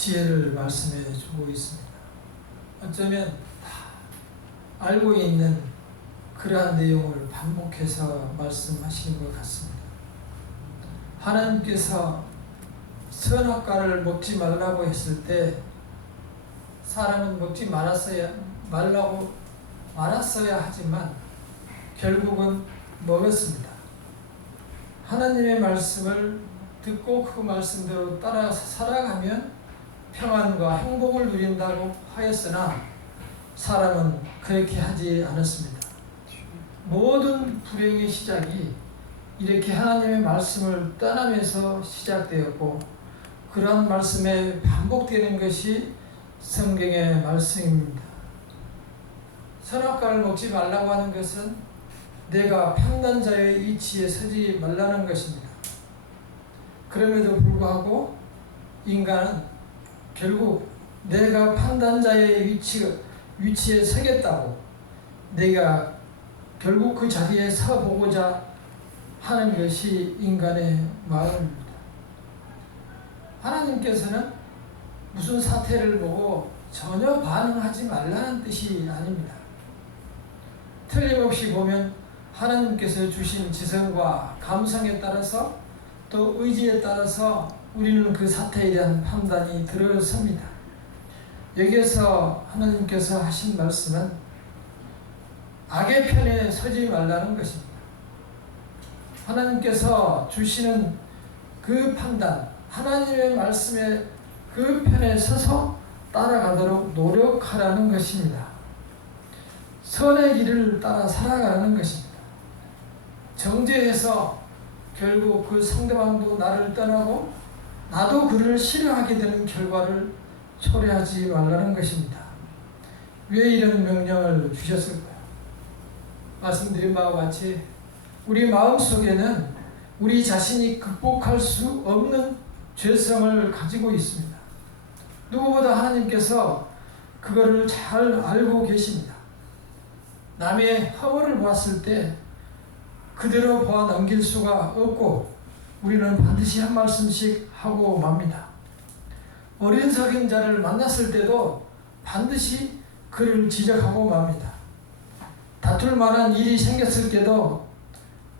지혜를 말씀해 주고 있습니다. 어쩌면 다 알고 있는 그러한 내용을 반복해서 말씀하시는 것 같습니다. 하나님께서 선악과를 먹지 말라고 했을 때 사람은 먹지 말라고 말았어야 하지만 결국은 먹었습니다. 하나님의 말씀을 듣고 그 말씀대로 따라서 살아가면 평안과 행복을 누린다고 하였으나 사람은 그렇게 하지 않았습니다. 모든 불행의 시작이 이렇게 하나님의 말씀을 떠나면서 시작되었고 그러한 말씀에 반복되는 것이 성경의 말씀입니다. 선악과를 먹지 말라고 하는 것은 내가 판단자의 위치에 서지 말라는 것입니다. 그럼에도 불구하고 인간은 결국 내가 판단자의 위치에 서겠다고 내가 결국 그 자리에 서보고자 하는 것이 인간의 마음입니다. 하나님께서는 무슨 사태를 보고 전혀 반응하지 말라는 뜻이 아닙니다. 틀림없이 보면 하나님께서 주신 지성과 감성에 따라서 또 의지에 따라서 우리는 그 사태에 대한 판단이 들어섭니다. 여기에서 하나님께서 하신 말씀은 악의 편에 서지 말라는 것입니다. 하나님께서 주시는 그 판단, 하나님의 말씀에 그 편에 서서 따라가도록 노력하라는 것입니다. 선의 길을 따라 살아가는 것입니다. 정죄해서 결국 그 상대방도 나를 떠나고 나도 그를 싫어하게 되는 결과를 초래하지 말라는 것입니다. 왜 이런 명령을 주셨을까요? 말씀드린 바와 같이 우리 마음속에는 우리 자신이 극복할 수 없는 죄성을 가지고 있습니다. 누구보다 하나님께서 그거를 잘 알고 계십니다. 남의 허물을 보았을 때 그대로 보아 넘길 수가 없고 우리는 반드시 한 말씀씩 하고 맙니다. 어리석은 자를 만났을 때도 반드시 그를 지적하고 맙니다. 다툴 만한 일이 생겼을 때도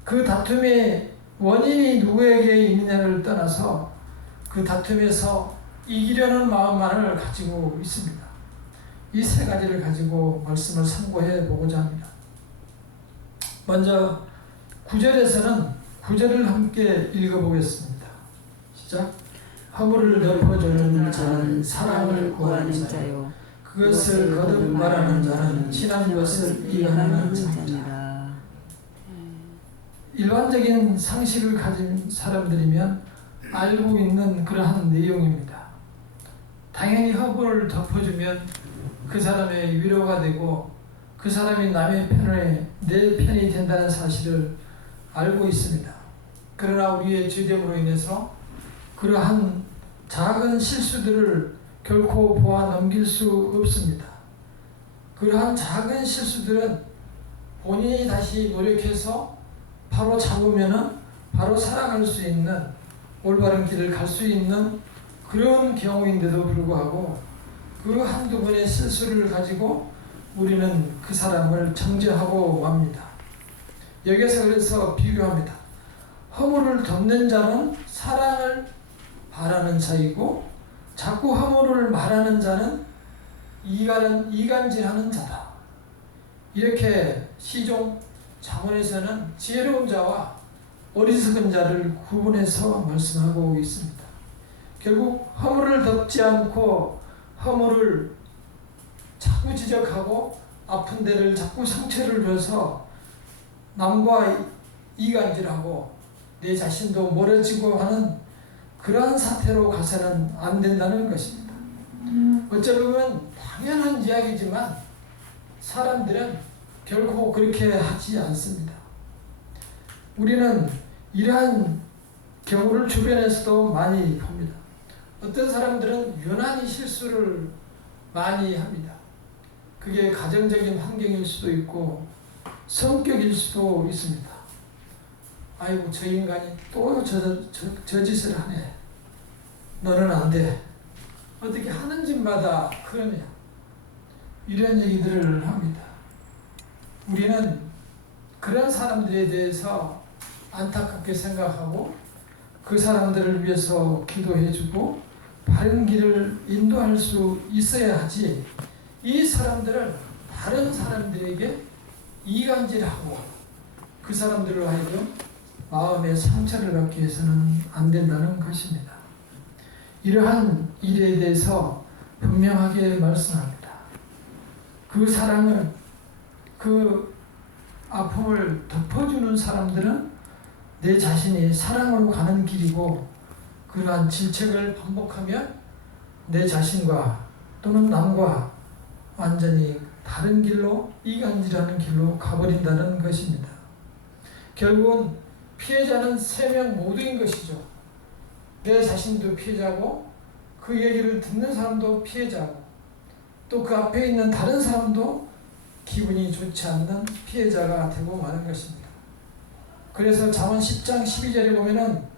그 다툼의 원인이 누구에게 있느냐를 떠나서 그 다툼에서 이기려는 마음만을 가지고 있습니다. 이 세 가지를 가지고 말씀을 참고해 보고자 합니다. 먼저 9절에서는 9절을 함께 읽어보겠습니다. 시작. 허물을 덮어주는 자는 사랑을 구하는 자요 그것을 거듭 말하는 자는 친한 것을 이해하는 자니라. 일반적인 상식을 가진 사람들이면 알고 있는 그러한 내용입니다. 당연히 허물을 덮어주면 그 사람의 위로가 되고 그 사람이 남의 편에 내 편이 된다는 사실을 알고 있습니다. 그러나 우리의 죄됨으로 인해서 그러한 작은 실수들을 결코 보아 넘길 수 없습니다. 그러한 작은 실수들은 본인이 다시 노력해서 바로 잡으면은 바로 살아갈 수 있는 올바른 길을 갈 수 있는 그런 경우인데도 불구하고 그 한두 번의 실수를 가지고 우리는 그 사람을 정죄하고 맙니다. 여기서 그래서 비교합니다. 허물을 덮는 자는 사랑을 바라는 자이고 자꾸 허물을 말하는 자는 이간질하는 자다. 이렇게 시종 잠언에서는 지혜로운 자와 어리석은 자를 구분해서 말씀하고 있습니다. 결국 허물을 덮지 않고 허물을 자꾸 지적하고 아픈 데를 자꾸 상처를 줘서 남과 이간질하고 내 자신도 멀어지고 하는 그러한 사태로 가서는 안 된다는 것입니다. 어쩌면 당연한 이야기지만 사람들은 결코 그렇게 하지 않습니다. 우리는 이러한 경우를 주변에서도 많이 봅니다. 어떤 사람들은 유난히 실수를 많이 합니다. 그게 가정적인 환경일 수도 있고 성격일 수도 있습니다. 아이고 저 인간이 또 저 짓을 하네. 너는 안 돼. 어떻게 하는 집마다 그러냐, 이런 얘기들을 합니다. 우리는 그런 사람들에 대해서 안타깝게 생각하고 그 사람들을 위해서 기도해주고 바른 길을 인도할 수 있어야 하지, 이 사람들을 다른 사람들에게 이간질하고 그 사람들로 하여금 마음의 상처를 받게 해서는 안 된다는 것입니다. 이러한 일에 대해서 분명하게 말씀합니다. 그 사랑을, 그 아픔을 덮어주는 사람들은 내 자신이 사랑으로 가는 길이고, 그러한 질책을 반복하면 내 자신과 또는 남과 완전히 다른 길로, 이간질하는 길로 가버린다는 것입니다. 결국은 피해자는 3명 모두인 것이죠. 내 자신도 피해자고, 그 얘기를 듣는 사람도 피해자고, 또 그 앞에 있는 다른 사람도 기분이 좋지 않는 피해자가 되고 마는 것입니다. 그래서 잠언 10장 12절에 보면은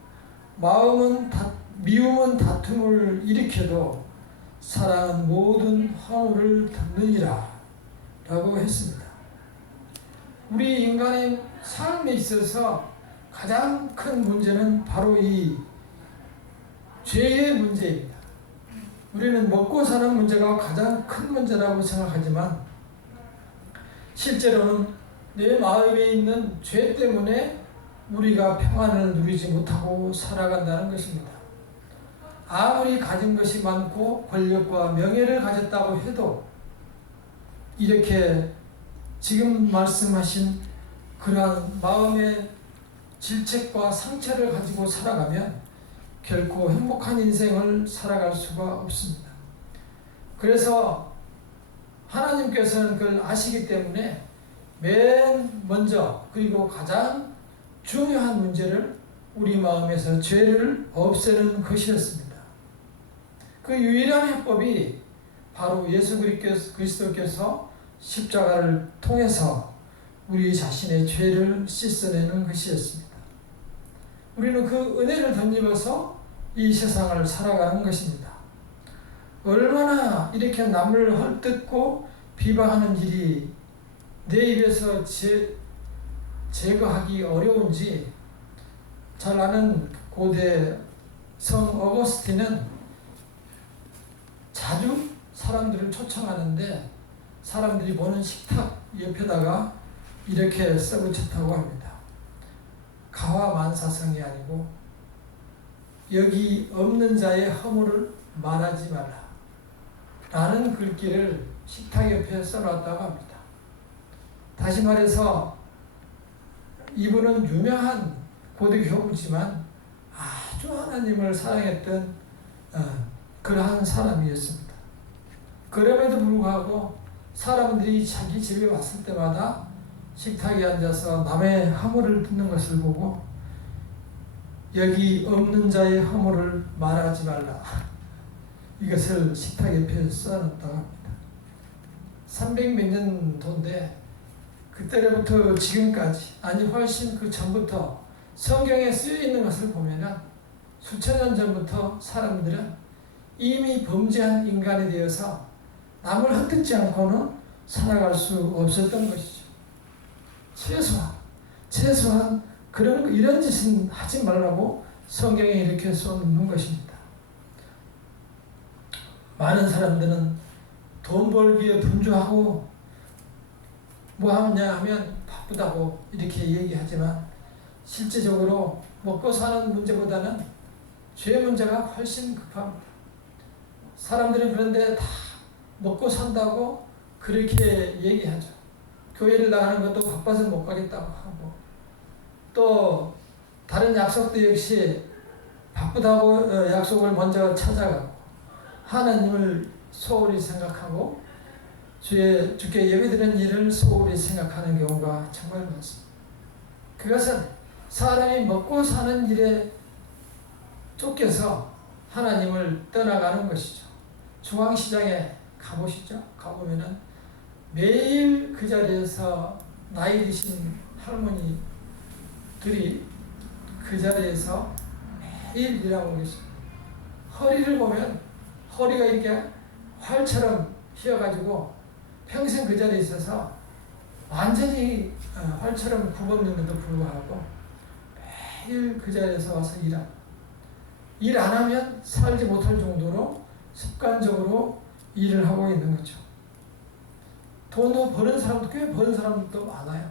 미움은 다툼을 일으켜도 사랑은 모든 허물을 덮느니라 라고 했습니다. 우리 인간의 삶에 있어서 가장 큰 문제는 바로 이 죄의 문제입니다. 우리는 먹고 사는 문제가 가장 큰 문제라고 생각하지만, 실제로는 내 마음에 있는 죄 때문에 우리가 평안을 누리지 못하고 살아간다는 것입니다. 아무리 가진 것이 많고 권력과 명예를 가졌다고 해도 이렇게 지금 말씀하신 그러한 마음의 질책과 상처를 가지고 살아가면 결코 행복한 인생을 살아갈 수가 없습니다. 그래서 하나님께서는 그걸 아시기 때문에 맨 먼저, 그리고 가장 중요한 문제를, 우리 마음에서 죄를 없애는 것이었습니다. 그 유일한 해법이 바로 예수 그리스도께서 십자가를 통해서 우리 자신의 죄를 씻어내는 것이었습니다. 우리는 그 은혜를 덧입어서 이 세상을 살아가는 것입니다. 얼마나 이렇게 남을 헐뜯고 비방하는 일이 내 입에서 제거하기 어려운지, 잘 아는 고대 성 어거스틴은 자주 사람들을 초청하는데 사람들이 보는 식탁 옆에다가 이렇게 써붙였다고 합니다. 가와만사성이 아니고 여기 없는 자의 허물을 말하지 말라 라는 글귀를 식탁 옆에 써놨다고 합니다. 다시 말해서 이분은 유명한 고대 교부지만 아주 하나님을 사랑했던 그러한 사람이었습니다. 그럼에도 불구하고 사람들이 자기 집에 왔을 때마다 식탁에 앉아서 남의 허물을 듣는 것을 보고 여기 없는 자의 허물을 말하지 말라, 이것을 식탁 옆에 써놨다고 합니다. 300몇 년도인데 그때로부터 지금까지, 아니 훨씬 그 전부터 성경에 쓰여 있는 것을 보면은 수천 년 전부터 사람들은 이미 범죄한 인간이 되어서 남을 헛듣지 않고는 살아갈 수 없었던 것이죠. 최소한 이런 짓은 하지 말라고 성경에 이렇게 써놓는 것입니다. 많은 사람들은 돈 벌기에 분주하고 뭐 하느냐 하면 바쁘다고 이렇게 얘기하지만, 실제적으로 먹고 사는 문제보다는 죄 문제가 훨씬 급합니다. 사람들은 그런데 다 먹고 산다고 그렇게 얘기하죠. 교회를 나가는 것도 바빠서 못 가겠다고 하고, 또 다른 약속도 역시 바쁘다고 약속을 먼저 찾아가고, 하나님을 소홀히 생각하고 주께 예배드리는 일을 소홀히 생각하는 경우가 정말 많습니다. 그것은 사람이 먹고 사는 일에 쫓겨서 하나님을 떠나가는 것이죠. 중앙시장에 가보시죠. 가보면은 매일 그 자리에서 나이 드신 할머니들이 그 자리에서 매일 일하고 계십니다. 허리를 보면 허리가 이렇게 활처럼 휘어가지고 평생 그 자리에 있어서 완전히 활처럼 굽었는데도 불구하고 매일 그 자리에서 와서 일하고, 일 안 하면 살지 못할 정도로 습관적으로 일을 하고 있는 거죠. 돈을 버는 사람도 꽤 버는 사람도 많아요.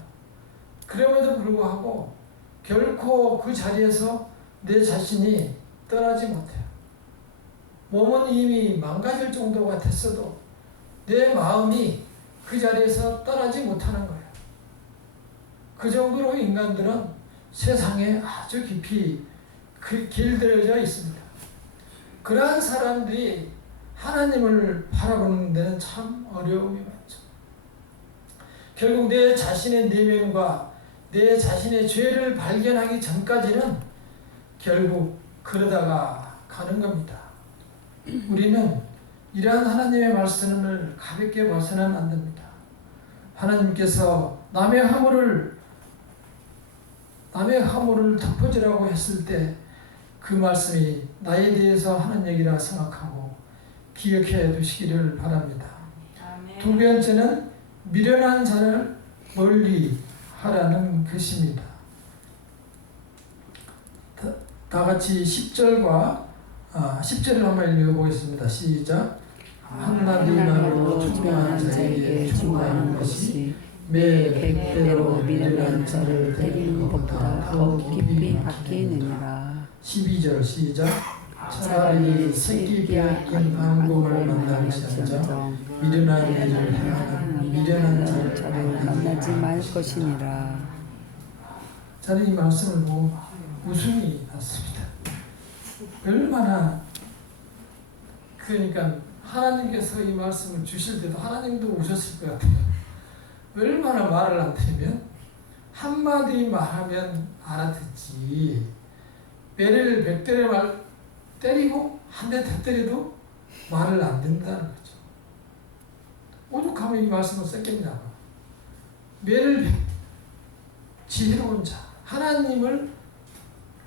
그럼에도 불구하고 결코 그 자리에서 내 자신이 떠나지 못해요. 몸은 이미 망가질 정도가 됐어도 내 마음이 그 자리에서 떠나지 못하는 거예요. 그 정도로 인간들은 세상에 아주 깊이 길들여져 있습니다. 그러한 사람들이 하나님을 바라보는 데는 참 어려움이 많죠. 결국 내 자신의 내면과 내 자신의 죄를 발견하기 전까지는 결국 그러다가 가는 겁니다. 우리는 이러한 하나님의 말씀을 가볍게 봐서는 안 됩니다. 하나님께서 남의 허물을 덮어주라고 했을 때 그 말씀이 나에 대해서 하는 얘기라 생각하고 기억해 두시기를 바랍니다. 아멘. 두 번째는 미련한 자를 멀리 하라는 것입니다. 다 같이 10절과 10절을 한번 읽어보겠습니다. 시작. 한나디나로 충만한 자에게 충만한 것이 매 100배로 미련한 자를 데리는 것보다 더 깊이 받기느니라. 12절 시작. 차라리 새끼 빼앗긴 암곰을 만나면서 미련한 일을 행하는 미련한 자를 만나지 말 것이니라. 저는 이 말씀을 보고 웃음이 났습니다. 얼마나, 그러니까 하나님께서 이 말씀을 주실 때도 하나님도 우셨을 것 같아요. 얼마나 말을 안 들으면 한마디 말하면 알아듣지, 배를 100대를 때리고 한 대 더 때려도 말을 안 듣는다는 거죠. 오죽하면 이 말씀을 썼겠냐고. 매를 지혜로운 자, 하나님을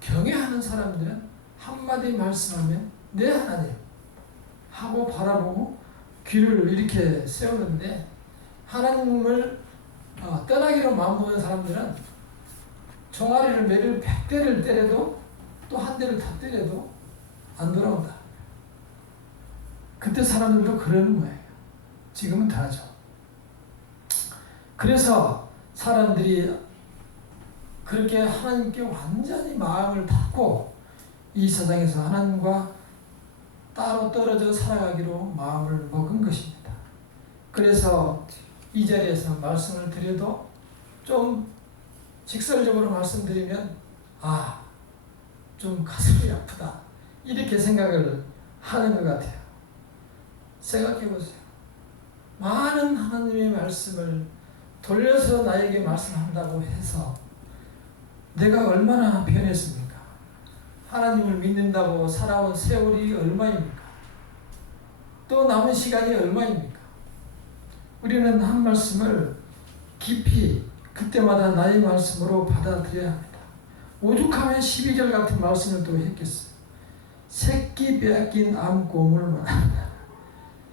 경외하는 사람들은 한마디 말씀하면 내 하나님 하고 바라보고 귀를 이렇게 세우는데, 하나님을 떠나기로 마음먹는 사람들은 종아리를 매를 100대를 때려도 또 한 대를 다 때려도 안 돌아온다. 그때 사람들도 그러는 거예요. 지금은 다르죠. 그래서 사람들이 그렇게 하나님께 완전히 마음을 닫고 이 세상에서 하나님과 따로 떨어져 살아가기로 마음을 먹은 것입니다. 그래서 이 자리에서 말씀을 드려도 좀 직설적으로 말씀드리면 좀 가슴이 아프다, 이렇게 생각을 하는 것 같아요. 생각해 보세요. 많은 하나님의 말씀을 돌려서 나에게 말씀한다고 해서 내가 얼마나 변했습니까? 하나님을 믿는다고 살아온 세월이 얼마입니까? 또 남은 시간이 얼마입니까? 우리는 한 말씀을 깊이 그때마다 나의 말씀으로 받아들여야 합니다. 오죽하면 12절 같은 말씀을 또 했겠어요. 새끼 빼앗긴 암곰을 말한다.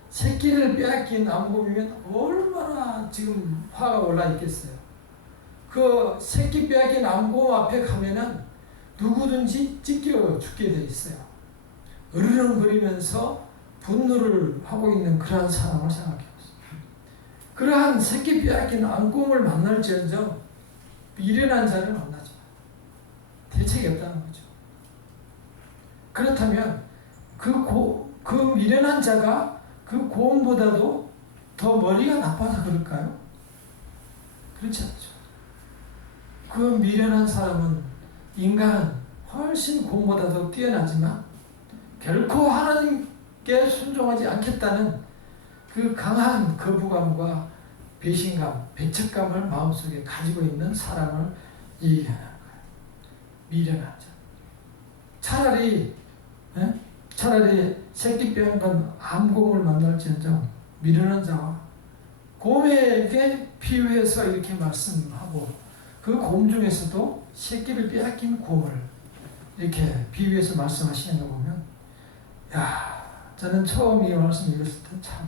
새끼를 빼앗긴 암곰이면 얼마나 지금 화가 올라 있겠어요. 그 새끼 빼앗긴 암곰 앞에 가면은 누구든지 찢겨 죽게 돼 있어요. 으르렁거리면서 분노를 하고 있는 그러한 사람을 생각해 보세요. 그러한 새끼 빼앗긴 암곰을 만날지언정 미련한 자를 만나지 마. 대책이 없다는 거죠. 그렇다면 그 미련한 자가 그 곰보다도 더 머리가 나빠서 그럴까요? 그렇지 않죠. 그 미련한 사람은, 인간은 훨씬 곰보다도 뛰어나지만 결코 하나님께 순종하지 않겠다는 그 강한 거부감과 배신감, 배척감을 마음속에 가지고 있는 사람을 얘기하는 거예요. 미련한 자. 차라리 새끼 빼앗긴 암곰을 만날지언정 미련한 자와 곰에게 비유해서 이렇게 말씀하고, 그 곰 중에서도 새끼를 빼앗긴 곰을 이렇게 비유해서 말씀하시는 거 보면, 저는 처음 이 말씀 읽었을 때 참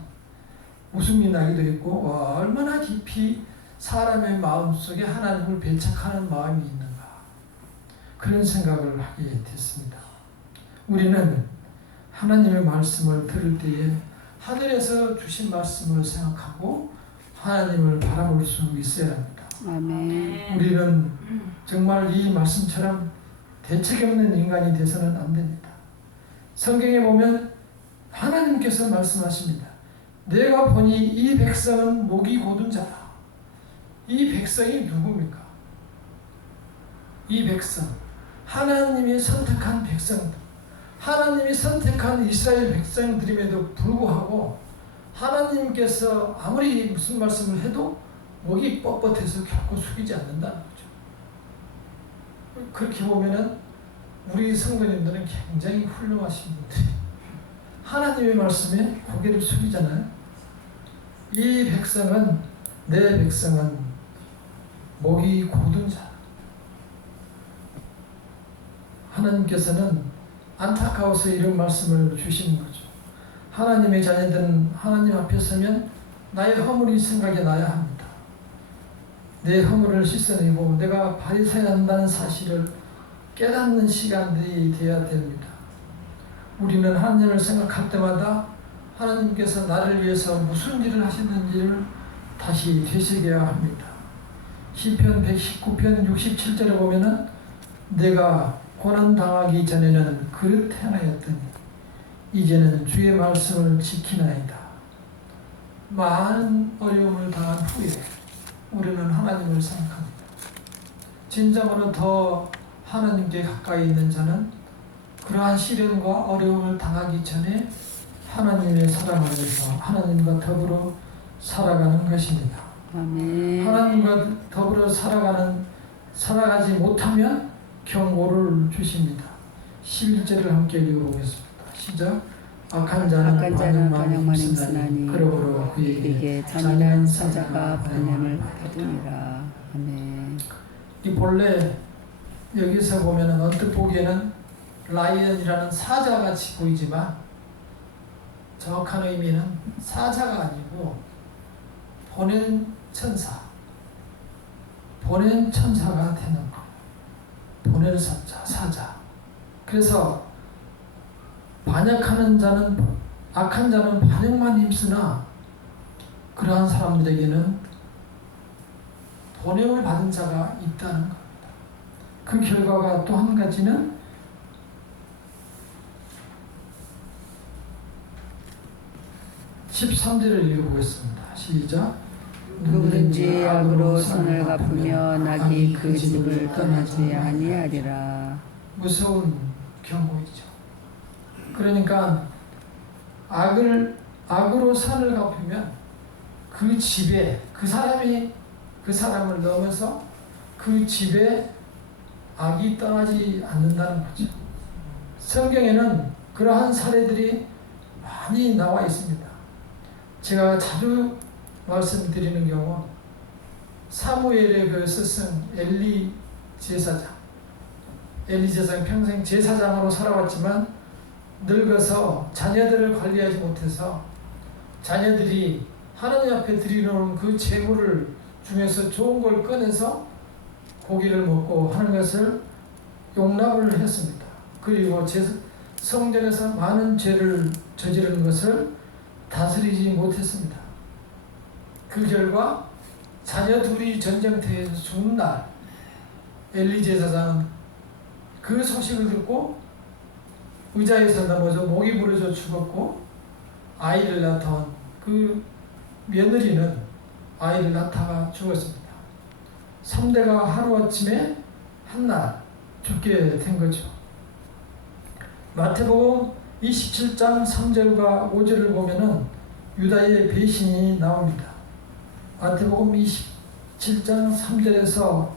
웃음이 나기도 했고 얼마나 깊이 사람의 마음속에 하나님을 배척하는 마음이 있는가 그런 생각을 하게 됐습니다. 우리는 하나님의 말씀을 들을 때에 하늘에서 주신 말씀을 생각하고 하나님을 바라볼 수 있어야 합니다. 아멘. 우리는 정말 이 말씀처럼 대책 없는 인간이 돼서는 안 됩니다. 성경에 보면 하나님께서 말씀하십니다. 내가 보니 이 백성은 목이 곧은 자라. 이 백성이 누굽니까? 이 백성, 하나님이 선택한 백성들, 하나님이 선택한 이스라엘 백성들임에도 불구하고 하나님께서 아무리 무슨 말씀을 해도 목이 뻣뻣해서 결코 숙이지 않는다는 거죠. 그렇게 보면은 우리 성도님들은 굉장히 훌륭하신 분들이 하나님의 말씀에 고개를 숙이잖아요. 이 백성은 내 백성은 목이 곧은 자. 하나님께서는 안타까워서 이런 말씀을 주시는 거죠. 하나님의 자녀들은 하나님 앞에 서면 나의 허물이 생각이 나야 합니다. 내 허물을 씻어내고 내가 바리새야 한다는 사실을 깨닫는 시간들이 되어야 됩니다. 우리는 하나님을 생각할 때마다 하나님께서 나를 위해서 무슨 일을 하시는지를 다시 되새겨야 합니다. 시편 119편 67절에 보면은 내가 고난당하기 전에는 그릇 행하였더니 이제는 주의 말씀을 지키나이다. 많은 어려움을 당한 후에 우리는 하나님을 생각합니다. 진정으로 더 하나님께 가까이 있는 자는 그러한 시련과 어려움을 당하기 전에 하나님의 사랑 안에서 하나님과 더불어 살아가는 것입니다. 아멘. 하나님과 더불어 살아가지 못하면 경고를 주십니다. 11절을 함께 읽어보겠습니다. 시작. 악한 자는 반역만 힘쓰나니 그러므로 그에게 잔인한 사자가 번뇌를 받으니라. 아멘. 이 본래 여기서 보면은 언뜻 보기에는 라이언이라는 사자같이 보이지만 정확한 의미는 사자가 아니고 보낸 천사가 되는 거. 보낼 사자. 그래서 반역하는 자는 악한 자는 반역만 힘쓰나 그러한 사람들에게는 보냄을 받은 자가 있다는 겁니다. 그 결과가 또 한 가지는 13절을 읽어보겠습니다. 시작. 누구든지 악으로 선을 갚으며 낙이 그 집을 떠나지 아니하리라. 무서운 경고이죠. 그러니까 악으로 선을 갚으면 그 집에 그 사람을 넘어서 그 집에 악이 떠나지 않는다는 거죠. 성경에는 그러한 사례들이 많이 나와 있습니다. 제가 자주 말씀드리는 경우 사무엘의 그 스승 엘리 제사장 평생 제사장으로 살아왔지만 늙어서 자녀들을 관리하지 못해서 자녀들이 하나님 앞에 드리는 그 제물을 중에서 좋은 걸 꺼내서 고기를 먹고 하는 것을 용납을 했습니다. 그리고 성전에서 많은 죄를 저지르는 것을 다스리지 못했습니다. 그 결과 자녀 둘이 전쟁터에서 죽은 날 엘리 제사장은 그 소식을 듣고 의자에서 넘어져 목이 부러져 죽었고 아이를 낳던 그 며느리는 아이를 낳다가 죽었습니다. 3대가 하루아침에 한날 죽게 된 거죠. 마태복음 27장 3절과 5절을 보면은 유다의 배신이 나옵니다. 마태복음 27장 3절에서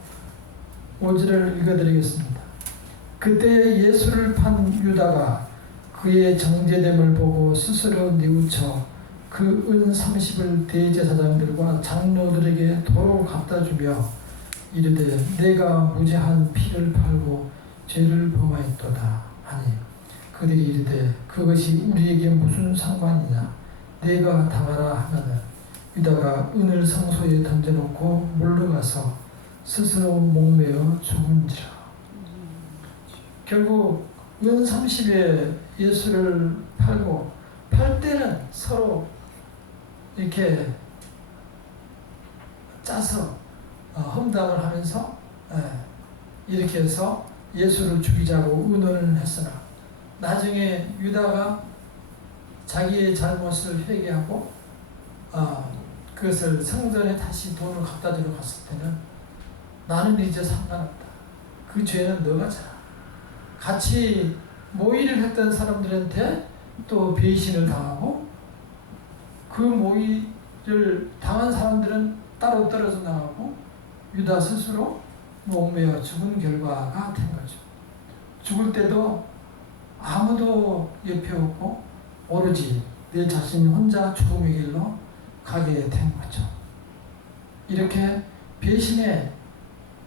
5절을 읽어드리겠습니다. 그때 예수를 판 유다가 그의 정죄됨을 보고 스스로 뉘우쳐 그 은 30을 대제사장들과 장로들에게 도로 갖다 주며 이르되 내가 무죄한 피를 팔고 죄를 범하였도다 하니 그들이 이르되 그것이 우리에게 무슨 상관이냐 내가 당하라 하면은 유다가 은을 성소에 던져놓고 물러가서 스스로 목매어 죽은지라. 결국 은 30에 예수를 팔고 팔 때는 서로 이렇게 짜서 험담을 하면서 이렇게 해서 예수를 죽이자고 의논을 했으나 나중에 유다가 자기의 잘못을 회개하고 그것을 성전에 다시 돈을 갖다 주러 갔을 때는 나는 이제 상관없다. 그 죄는 너가 져라. 같이 모의를 했던 사람들한테 또 배신을 당하고 그 모의를 당한 사람들은 따로 떨어져 나가고 유다 스스로 목매어 죽은 결과가 된 거죠. 죽을 때도 아무도 옆에 없고 오로지 내 자신이 혼자 죽음의 길로 가게 된 거죠. 이렇게 배신의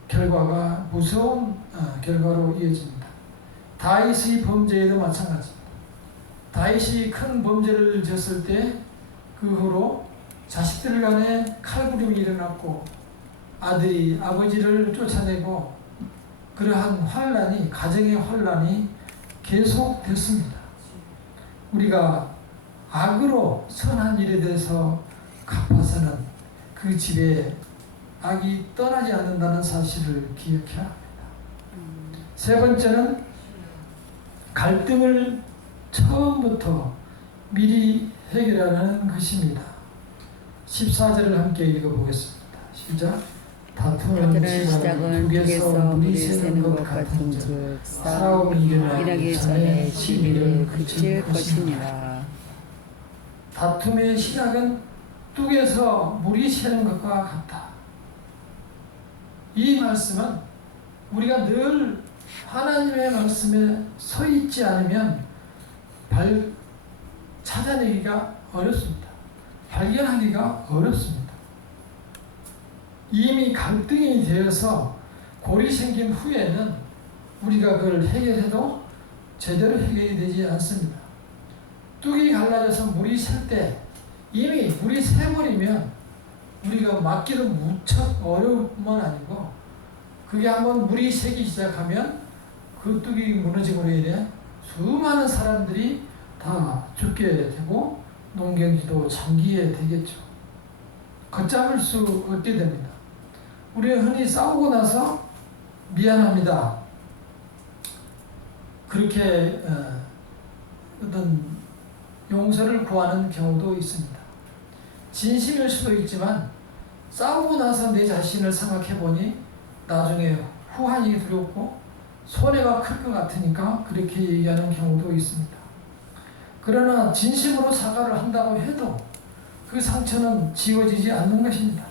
결과가 무서운 결과로 이어집니다. 다윗의 범죄에도 마찬가지입니다. 다윗이 큰 범죄를 지었을 때 그 후로 자식들 간에 칼부림이 일어났고 아들이 아버지를 쫓아내고 그러한 환란이 가정의 환란이 계속됐습니다. 우리가 악으로 선한 일에 대해서 갚아서는 그 집에 악이 떠나지 않는다는 사실을 기억해야 합니다. 세 번째는 갈등을 처음부터 미리 해결하는 것입니다. 14절을 함께 읽어보겠습니다. 시작. 다투는 시작은 북에서 물이 새는 것 같은즉 싸움이 일어나기 전에 시비를 그칠 것이니라. 다툼의 시작은 뚝에서 물이 새는 것과 같다. 이 말씀은 우리가 늘 하나님의 말씀에 서 있지 않으면 찾아내기가 어렵습니다. 발견하기가 어렵습니다. 이미 갈등이 되어서 골이 생긴 후에는 우리가 그걸 해결해도 제대로 해결이 되지 않습니다. 뚝이 갈라져서 물이 셀 때 이미 물이 새버리면 우리가 막기도 무척 어려움은 아니고 그게 한번 물이 새기 시작하면 그 뚝이 무너지고 이래 수많은 사람들이 다 죽게 되고 농경지도 잠기게 되겠죠. 걷잡을 수 없게 됩니다. 우리는 흔히 싸우고 나서 미안합니다. 그렇게 어떤 용서를 구하는 경우도 있습니다. 진심일 수도 있지만 싸우고 나서 내 자신을 생각해 보니 나중에 후환이 두렵고 손해가 클 것 같으니까 그렇게 얘기하는 경우도 있습니다. 그러나 진심으로 사과를 한다고 해도 그 상처는 지워지지 않는 것입니다.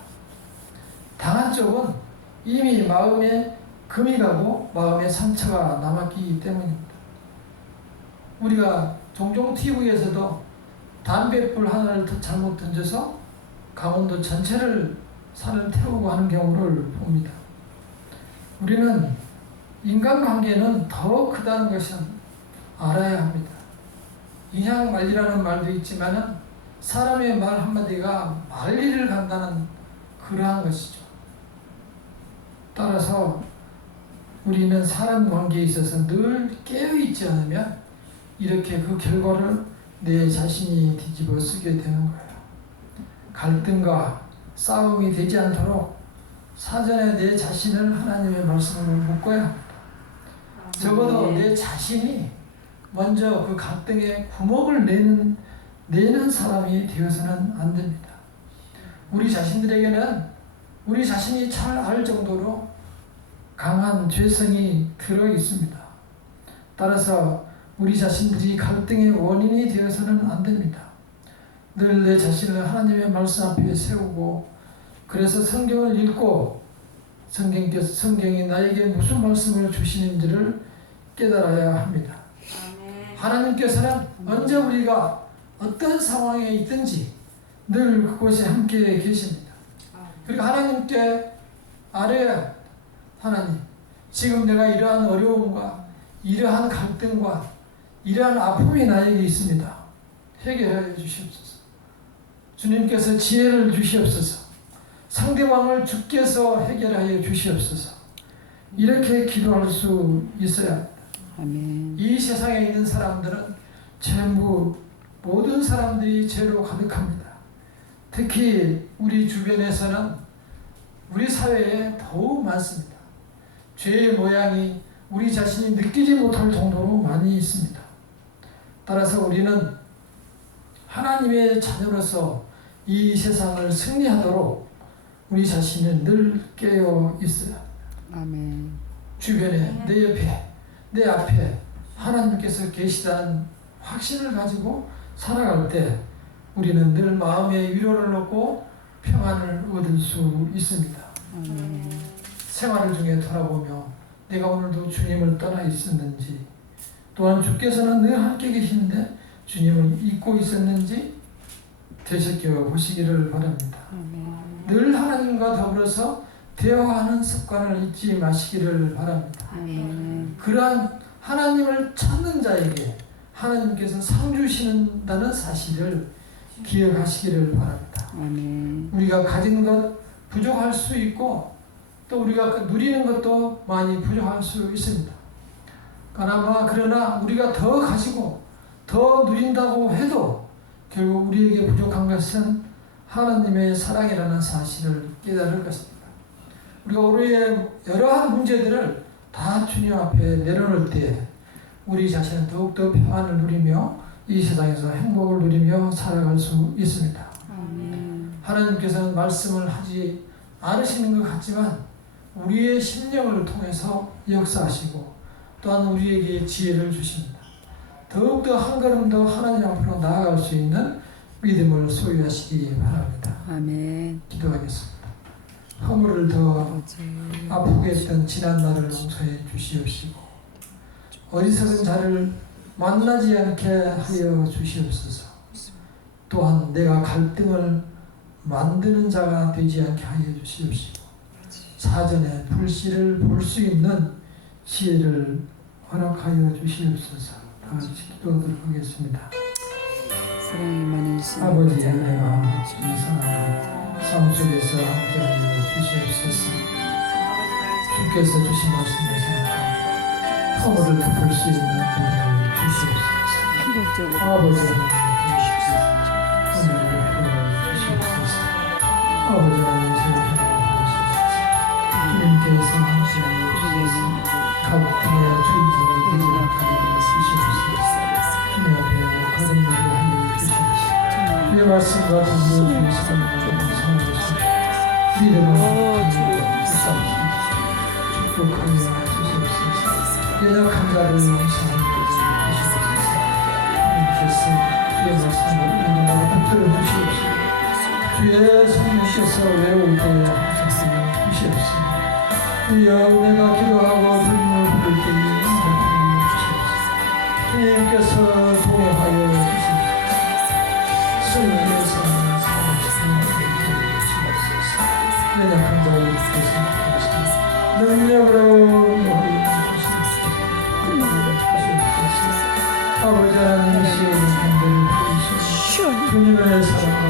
당한 쪽은 이미 마음에 금이 가고 마음에 상처가 남았기 때문입니다. 우리가 종종 TV에서도 담뱃불 하나를 잘못 던져서 강원도 전체를 산을 태우고 하는 경우를 봅니다. 우리는 인간관계는 더 크다는 것을 알아야 합니다. 인양만리라는 말도 있지만 사람의 말 한마디가 만리를 간다는 그러한 것이죠. 따라서 우리는 사람 관계에 있어서 늘 깨어있지 않으면 이렇게 그 결과를 내 자신이 뒤집어 쓰게 되는 거예요. 갈등과 싸움이 되지 않도록 사전에 내 자신을 하나님의 말씀으로 묶어야 합니다. 적어도 내 자신이 먼저 그 갈등에 구멍을 내는 사람이 되어서는 안 됩니다. 우리 자신들에게는 우리 자신이 잘 알 정도로 강한 죄성이 들어 있습니다. 따라서 우리 자신들이 갈등의 원인이 되어서는 안 됩니다. 늘 내 자신을 하나님의 말씀 앞에 세우고 그래서 성경을 읽고 성경이 나에게 무슨 말씀을 주시는지를 깨달아야 합니다. 하나님께서는 언제 우리가 어떤 상황에 있든지 늘 그곳에 함께 계십니다. 그리고 하나님께 아뢰야 하나님, 지금 내가 이러한 어려움과 이러한 갈등과 이러한 아픔이 나에게 있습니다. 해결해 주시옵소서. 주님께서 지혜를 주시옵소서. 상대방을 주께서 해결하여 주시옵소서. 이렇게 기도할 수 있어야 합니다. 아멘. 이 세상에 있는 사람들은 전부 모든 사람들이 죄로 가득합니다. 특히 우리 주변에서는 우리 사회에 더욱 많습니다. 죄의 모양이 우리 자신이 느끼지 못할 정도로 많이 있습니다. 따라서 우리는 하나님의 자녀로서 이 세상을 승리하도록 우리 자신을 늘 깨어 있어야 합니다. 아멘. 주변에 내 옆에 내 앞에 하나님께서 계시다는 확신을 가지고 살아갈 때 우리는 늘 마음의 위로를 얻고 평안을 얻을 수 있습니다. 아멘. 생활을 중에 돌아보며 내가 오늘도 주님을 떠나 있었는지, 또한 주께서는 늘 함께 계시는데 주님을 잊고 있었는지 되새겨 보시기를 바랍니다. 아멘. 늘 하나님과 더불어서 대화하는 습관을 잊지 마시기를 바랍니다. 아멘. 그러한 하나님을 찾는 자에게 하나님께서 상 주신다는 사실을 기억하시기를 바랍니다. 아멘. 우리가 가진 것 부족할 수 있고 또 우리가 누리는 것도 많이 부족할 수 있습니다. 그러나 우리가 더 가지고 더 누린다고 해도 결국 우리에게 부족한 것은 하나님의 사랑이라는 사실을 깨달을 것입니다. 우리가 우리의 여러한 문제들을 다 주님 앞에 내려놓을 때 우리 자신은 더욱더 평안을 누리며 이 세상에서 행복을 누리며 살아갈 수 있습니다. 아멘. 하나님께서는 말씀을 하지 않으시는 것 같지만 우리의 심령을 통해서 역사하시고 또한 우리에게 지혜를 주십니다. 더욱더 한 걸음 더 하나님 앞으로 나아갈 수 있는 믿음을 소유하시기 바랍니다. 아멘. 기도하겠습니다. 허물을 더 아프게 했던 지난 날을 용서해 주시옵시고 어리석은 자를 만나지 않게 하여 주시옵소서. 또한 내가 갈등을 만드는 자가 되지 않게 하여 주시옵시고 사전에 불씨를 볼 수 있는 지혜를 허락하여 주시옵소서. 다 같이 기도하도록 하겠습니다. 사랑이 많은 아버지, 신부잖아요. 내가 이상한 삶 속에서 함께하여 주시옵소서. 주께서 주신 말씀을 생각하고 허물을 덮을 수 있는 은혜를 주시옵소서. 행복적으로 아버지 하나님 주시옵소서. 은혜를 풀어 주시옵소서. 아버지 하나님 주님께서 함께하여 주시옵소서. 갈등의 주인공이 되지 않게 하여 주시옵소서. 주님 앞에 거듭나게 하여 주시옵소서. 주의 말씀과 동료의 시간을 감사하옵소서. 믿음을 주시옵소서. 축복하여 주시옵소서. 연약한 자를 용서하여 주시옵소서. 주님께서 주의 말씀을 우리나라 붙들어 주시옵소서. 주의 성령께서 외울 때 함께하여 주시옵소서. 주여 내가 기도하고 주님을 부를 때에 응답하여 주시옵소서. 주님께서 동행하여 주시옵소서. 승리의 삶을 살아주시옵소서. 연약한 자를 주께서 능력으로 인도하여 주시옵소서. 아버지 하나님 시온의 간절히 보이시고 주님의 사랑과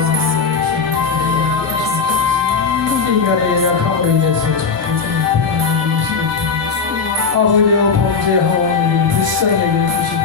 인간의 약함으로 인해서 아버지여 범죄하오 우리 불쌍히 여겨주시옵소서.